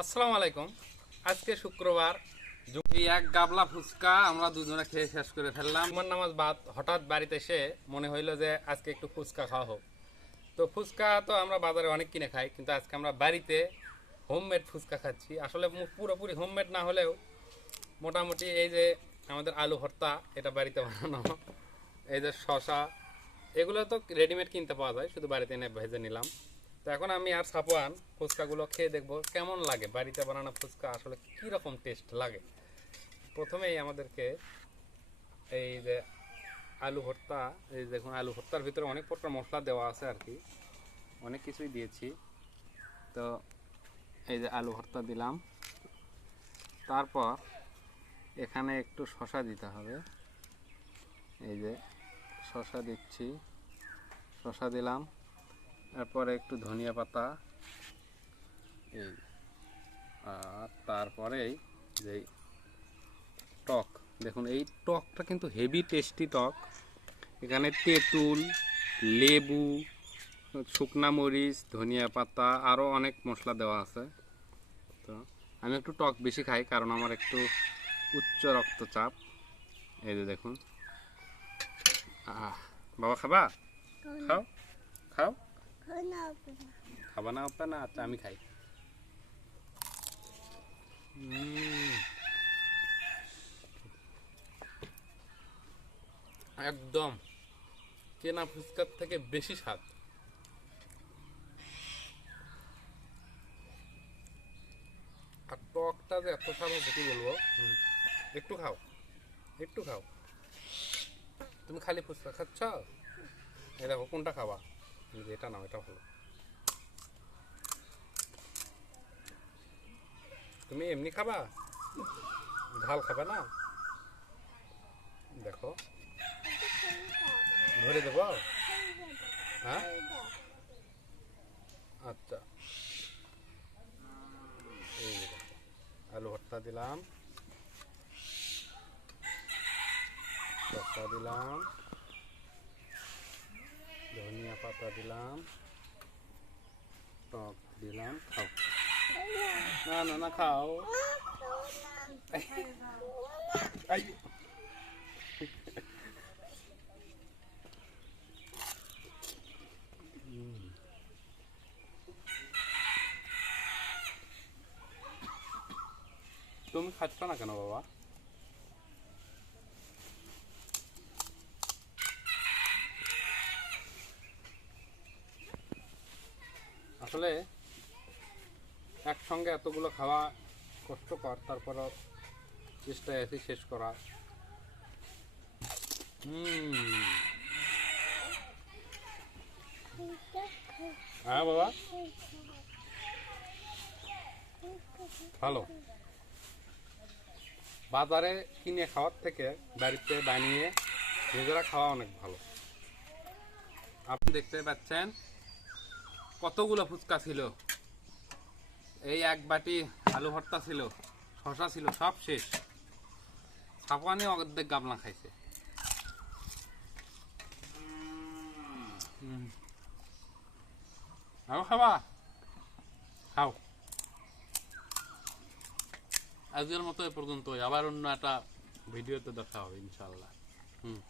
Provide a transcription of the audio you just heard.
আসসালামু আলাইকুম। আজকে শুক্রবার। এই এক গাবলা ফুচকা আমরা দুজনে খেয়ে শেষ করে ফেললাম। আমার নামাজ বাদ হঠাৎ বাড়িতে এসে মনে হইল যে আজকে একটু ফুচকা খাওয়া হোক। তো ফুচকা তো আমরা বাজারে অনেক কিনে খাই কিন্তু আজকে আমরা বাড়িতে হোমমেড ফুচকা খাচ্ছি। আসলে পুরোপুরি হোমমেড না হলেও মোটামুটি এই যে আমাদের আলু ভর্তা এটা বাড়িতে বানানো এই যে শশা এগুলো তো রেডিমেড কিনতে পাওয়া যায় শুধু বাড়িতে এনে ভেজে নিলাম। তো এখন আমি আর সাপোয়ান ফুচকাগুলো খেয়ে দেখব, কেমন লাগে? বাড়িতে বানানো ফুচকা আসলে কীরকম টেস্ট লাগে? প্রথমেই আমাদেরকে এই যে আলু ভর্তা, এই দেখুন আলু ভর্তার ভিতরে অনেক প্রকার মশলা দেওয়া আছে আর কি। অনেক কিছুই দিয়েছি। তো এই যে আলু ভর্তা দিলাম। তারপর এখানে একটু শশা দিতে হবে। এই যে শশা দিচ্ছি। শশা দিলাম। তারপরে একটু ধনিয়া পাতা এই আর তারপরেই যে টক দেখুন এই টকটা কিন্তু হেভি টেস্টি টক। এখানে তেঁতুল লেবু শুকনা মরিচ ধনিয়া পাতা আরও অনেক মশলা দেওয়া আছে। তো আমি একটু টক বেশি খাই কারণ আমার একটু উচ্চ রক্তচাপ। এই যে দেখুন। আহ বাবা খাবা? খাও খাও। খাবা না না আচ্ছা আমি খাই। একদম। কেনা ফুচকার থেকে বেশি স্বাদ। আর টকটা যে এত স্বাদ হচ্ছে কি বলব? একটু খাও একটু খাও। তুমি খালি ফুচকা খাচ্ছ? এই দেখো, কোনটা খাবা? এটা নাও, এটা ভালো। তুমি এমনি খাবা? ঝাল খাবে না? দেখো। ধরে দেবো? হ্যাঁ? আচ্ছা। আলু ভর্তা দিলাম। শসা দিলাম। পাতা দিলাম টক দিলাম খাও না না না খাও আই। হুম। তুমি খাচ্ছ না কেন বাবা আসলে একসঙ্গে এতগুলো খাওয়া কষ্টকর, তারপর চেষ্টা আছে শেষ করা। হ্যাঁ বাবা? ভালো। বাজারে কিনে খাওয়ার থেকে বাড়িতে বানিয়ে নিজেরা খাওয়া অনেক ভালো। আপনি দেখতে পাচ্ছেন কতগুলো ফুচকা ছিল? এই এক বাটি আলু ভর্তা ছিল শশা ছিল, সব শেষ। সাপানি অর্ধেক গামলা খাইছে। আরও খাবা? খাও। আজকের মতো এ পর্যন্ত আবার অন্য একটা ভিডিওতে দেখা হবে ইনশাল্লাহ হুম।